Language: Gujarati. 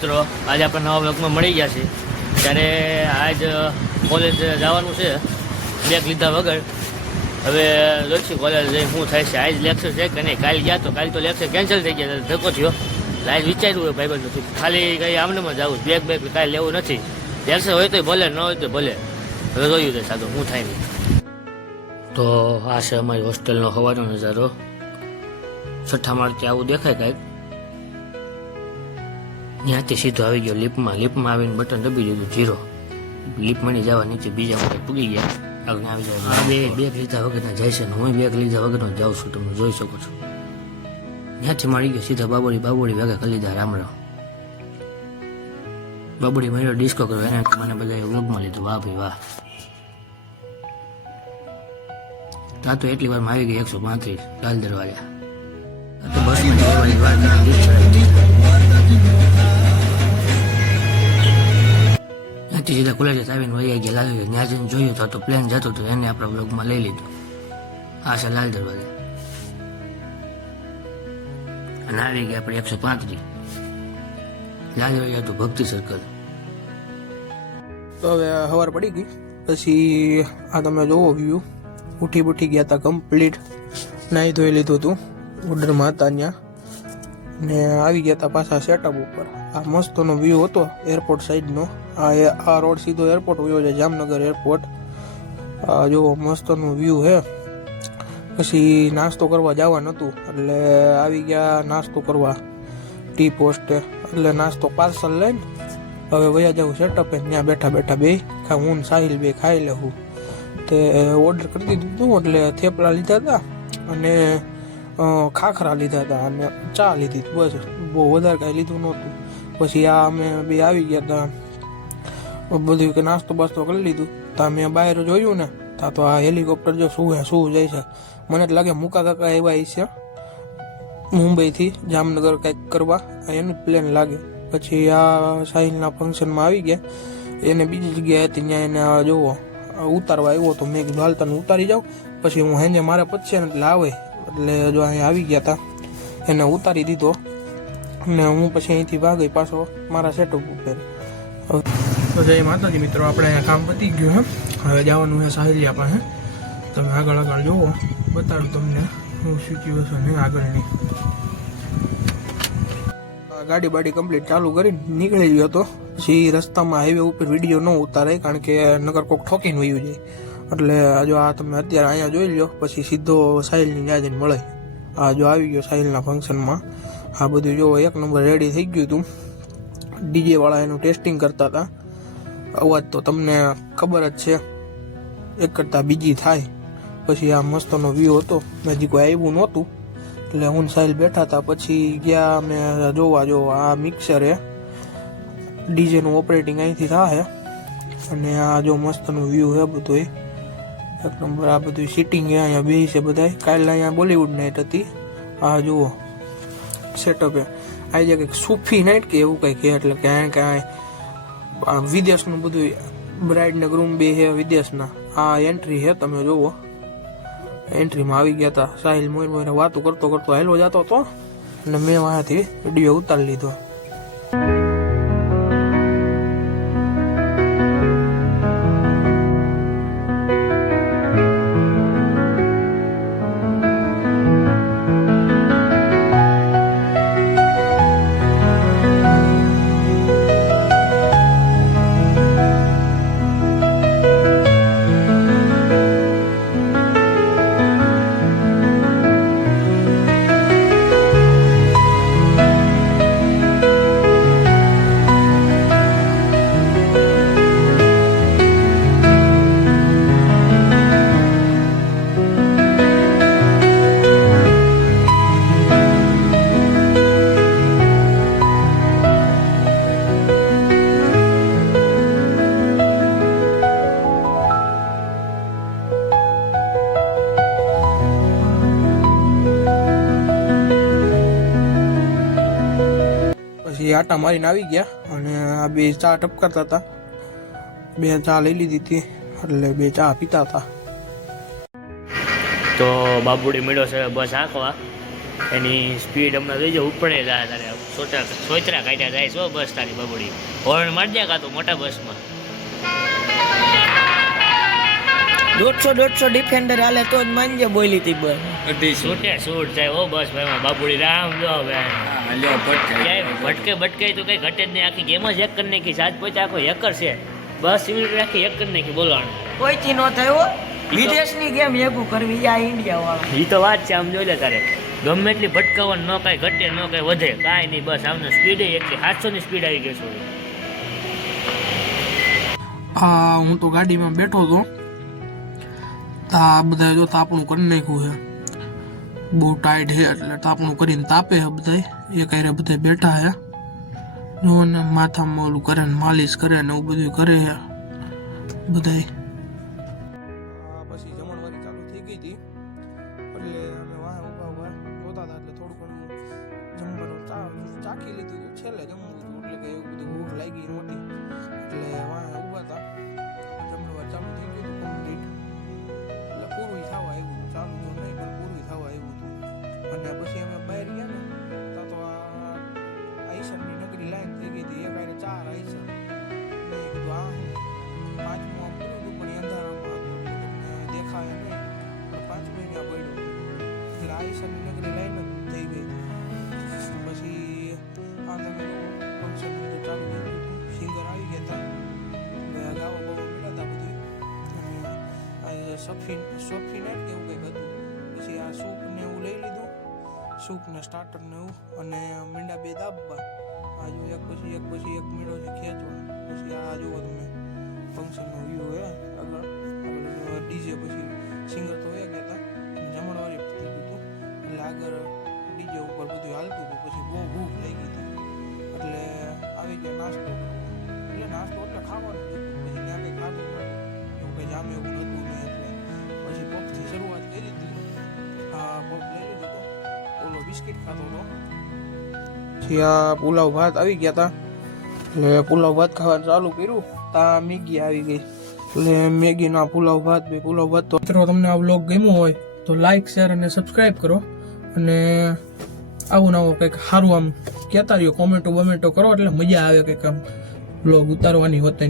મિત્રો, આજે આપણે નવા બ્લોગમાં મળી ગયા છે. ત્યારે આજ કોલેજ જવાનું છે બેગ લીધા વગર. હવે જોઈશું કોલેજ જઈ શું થાય છે. આજ લેક્ચર છે કે નહીં. કાલે ગયા તો કાલે તો લેક્ચર કેન્સલ થઈ ગયા, ધક્કો થયો. આજ વિચાર્યું હોય ભાઈબંધ નથી, ખાલી કંઈ આમનેમાં જવું, બેગ કાલે લેવું નથી. લેક્ચર હોય તો ભલે, ન હોય તો ભલે. હવે જોયું છે સાદો શું થાય નહીં. તો આ છે અમારી હોસ્ટેલનો સવારનો નજારો. છઠ્ઠા માળથી આવું દેખાય કાંઈક. ત્યાંથી સીધો આવી ગયો લિફ્ટમાં આવીને બટન દબી દીધું 0. લિફ્ટ મળી જવા નીચે બીજા માટે પૂગી ગયા. આગળ આવી જાય. આ બેગ લીધા વગરના જાય છે ને હું બેગ લીધા વગરનો જાઉં છું, તમે જોઈ શકો છો. ત્યાંથી મળી ગયો સીધા બાબોડી ભેગા કરી લીધા. રામ બાબોડી મળ્યો ડિસ્કો કર્યો, એને મને બધા વ્લોગમાં લીધું. વાહ ભાઈ વાહ. ત્યાં તો એટલી વારમાં આવી ગઈ 135 લાલ દરવાજા. તો બસમાં ત્યાંથી સીધા કોલેજ આવીને વહી ગયા લાલ. ત્યાં જઈને જોયું તો પ્લેન જતો હતો, એને આપણા બ્લોગમાં લઈ લીધું. આ છે લાલ દરવાજા. અને આવી ગયા આપણે 135 લાલ દરવાજા તો ભક્તિ સર્કલ. તો હવે સવાર પડી ગઈ. પછી આ તમે જોવો વ્યૂ. ઉઠી ગયા હતા કમ્પ્લીટ, નાહી ધોઈ લીધું હતું, ઓર્ડરમાં હતા ત્યાં, ને આવી ગયા હતા પાછા સેટઅપ ઉપર. આ મસ્તનો વ્યૂ હતો એરપોર્ટ સાઈડનો. આ રોડ સીધો એરપોર્ટ વયો છે, જામનગર એરપોર્ટ. આ જો મસ્તનું વ્યૂ છે. પછી નાસ્તો કરવા જવાનું હતું એટલે આવી ગયા નાસ્તો કરવા ટી પોસ્ટે. એટલે નાસ્તો પાર્સલ લઈને હવે વયા જવું સેટઅપે. ત્યાં બેઠા બે હું સાહિલ બે ખાઈ લેવું. તે ઓર્ડર કરી દીધું હતું એટલે થેપલા લીધા હતા અને ખાખરા લીધા હતા અને ચા લીધી. બસ, બહુ વધારે કાંઈ લીધું નહોતું. પછી આ અમે બે આવી ગયા હતા, બધું કે નાસ્તો બાસ્તો કરી લીધું. તો મેં બહાર જોયું ને તો આ હેલિકોપ્ટર જો શું જાય છે. મને જ લાગે મુકા કાકા આવ્યા છે મુંબઈથી જામનગર કંઈક કરવા, એનું પ્લેન લાગે. પછી આ સાહિલના ફંક્શનમાં આવી ગયા. એને બીજી જગ્યાએ હતી ત્યાં એને જોવો ઉતારવા આવ્યો તો મેં કીધું હાલ તને ઉતારી જાઉં. પછી હું હેંજે મારે પછી ને એટલે આવે એટલે જો અહીંયા આવી ગયા હતા, એને ઉતારી દીધો. અને હું પછી અહીંથી ભાગી પાછો મારા સેટઅપ ઉપર. તો જય માતાજી મિત્રો, આપણે અહીંયા કામ પતી ગયું હે. હવે જવાનું છે સાહિલિયા પાસે. તમે આગળ જોવો, બતાડું તમને શું સિચ્યુએશન છે આગળની. ગાડી બાડી કમ્પ્લીટ ચાલુ કરીને નીકળી ગયો હતો. પછી રસ્તામાં હાઈવે ઉપર વિડીયો ન ઉતારે, કારણ કે નગર કોક ઠોકીને વયું જાય. એટલે જો આ તમે અત્યારે અહીંયા જોઈ લો, પછી સીધો સાહિલની ત્યાં જઈને મળે. આ જો આવી ગયો સાહિલના ફંક્શનમાં. આ બધું જો 1 નંબર રેડી થઈ ગયું હતું. ડીજે વાળા એનું ટેસ્ટિંગ કરતા હતા. અવાજ તો તમને ખબર જ છે, એક કરતાં બીજી થાય. પછી આ મસ્તનો વ્યૂ હતો, હજી કોઈ આવ્યું નહોતું એટલે હું સાહિલ બેઠા હતા. પછી ગયા અમે જોવા આ મિક્સર એ ડીજેનું ઓપરેટિંગ અહીંથી થાય. અને આ જો મસ્તનું વ્યૂ છે બધું, એક નંબર. આ બધું સિટિંગ અહીંયા બે છે બધા. કાલે અહીંયા બોલિવૂડ નાઇટ હતી. આ જુઓ સેટઅપ એ આ જે કંઈક સૂફી નાઇટ કે એવું કંઈક છે. એટલે કાંઈ વિદેશનું બધું, બ્રાઇડ ને ગ્રૂમ બે છે વિદેશના. આ એન્ટ્રી છે, તમે જુઓ. એન્ટ્રીમાં આવી ગયા હતા. સાહિલ મોર વાતો કરતો હેલો જતો હતો અને મેં વાંથી વિડીયો ઉતારી લીધો. પછી આટા મારીને આવી ગયા અને આ બે ચા ટપકારતા હતા. 2 ચા લઈ લીધી હતી એટલે 2 ચા પીતા હતા. તો બાબુડી મળ્યો છે બસ આંકવા. એની સ્પીડ હમણાં જોઈજો ઉપડે જાય તારે સોતરા કાઢ્યા જાય છો બસ તારી બબડી હોર્ન મારી દે કાં તો મોટા બસમાં 150 ડિફેન્ડર હાલે તો જ માનજે બોલી હતી બસ છૂટે છૂટ જાય ઓ બસ ભાઈ બાબુડી રામ જો ક્યાંય ભટકે ભટકે તો કઈ ઘટે જ નહીં આખી ગેમ જ એક કરી નાખી સાત પોતે આખો હેકર છે બસ મિનિટ રાખી એક કરી નાખી બોલવાનું કોઈથી ન થયો વિદેશની ગેમ એકું કરવી આ ઇન્ડિયા વાળા એ તો વાત છે આમ જોઈ લે તારે ગમે એટલી ભટકાવવાનું ન કાંઈ ઘટે ન કાંઈ વધે કાંઈ નહીં બસ આમને સ્પીડે એટલી 700 ની સ્પીડ આવી ગઈ છે હા હું તો ગાડીમાં બેઠો હતો આ બધા જો તાપણું કરી નાખ્યું છે બહુ ટાઈટ છે એટલે તાપણું કરીને તાપે છે બધા એ કાંઈ બધા બેઠા છે જો ને માથામાં ઓલું કરે ને માલિશ કરે ને એવું બધું કરે છે બધા પછી જમણવારી ચાલુ થઈ ગઈ હતી એટલે અમે વાહ ઉભા જોતા હતા એટલે થોડું ઘણું જમવાનું ચાખી લીધું હતું છેલ્લે જમવું હતું એટલે કે એવું બધું ભૂખ લાગી નહોતી એટલે વાહ ઉભા હતા જમણવાર ચાલુ થઈ ગયું હતું કમ્પ્લીટ એટલે પૂરું થવા આવ્યું હતું ચાલુ તો નહીં પણ પૂરું થવા આવ્યું હતું અને પછી અમે બહાર ગયા ને તો આ આઈસરની નગરી લાઈન થઈ ગઈ હતી એક આરે 4 આઈસર મેં કીધું આ પાંચમું આમ પૂરું હતું પણ અંધારામાં હતું દેખાય નહીં પણ 5 મહિના પડ્યું એટલે આઈસરની નગરી લાઈન જ થઈ ગઈ પછી આ તમે ફંક્શન બધું ચાલુ થઈ ગયું સિંગર આવી ગયા હતા ગાવા બહુ મળ્યા હતા બધું અને આ સફીન એવું કંઈક હતું પછી આ સૂપ ને એવું લઈ લીધું સૂપ ને સ્ટાર્ટર ને એવું અને મીંડા બે દાબવા આ જો એક પછી એક મીંડો છે ખેંચવા પછી આ જુઓ તમે ફંક્શનનો વ્યૂ હે આગળ ડીજે પછી સિંગર તો એ ગયા હતા જમણવારી થઈ ગયું હતું એટલે આગળ ડીજે ઉપર બધું હાલતું હતું પછી બહુ ભૂખ લાગી હતી એટલે આવી ગયા નાસ્તો એટલે ખાવાનું પછી ત્યાં કંઈ ખાતું નહોતું એવું કંઈ જામે એવું નહોતું ને એટલે પછી પગથી શરૂઆત કરી હતી આ પગ લઈ લીધો હતો ઓલો બિસ્કિટ ખાતો હતો પછી આ પુલાવ ભાત આવી ગયા હતા એટલે પુલાવ ભાત ખાવાનું ચાલુ કર્યું ત્યાં મેગી આવી ગઈ એટલે મેગીના પુલાવ ભાત તો મિત્રો તમને આ વ્લોગ ગમ્યો હોય તો લાઈક શેર અને સબસ્ક્રાઈબ કરો અને આવું નવું કંઈક સારું આમ કહેતા રહ્યો કોમેન્ટો કરો એટલે મજા આવે કંઈક આમ વ્લોગ ઉતારવાની હોત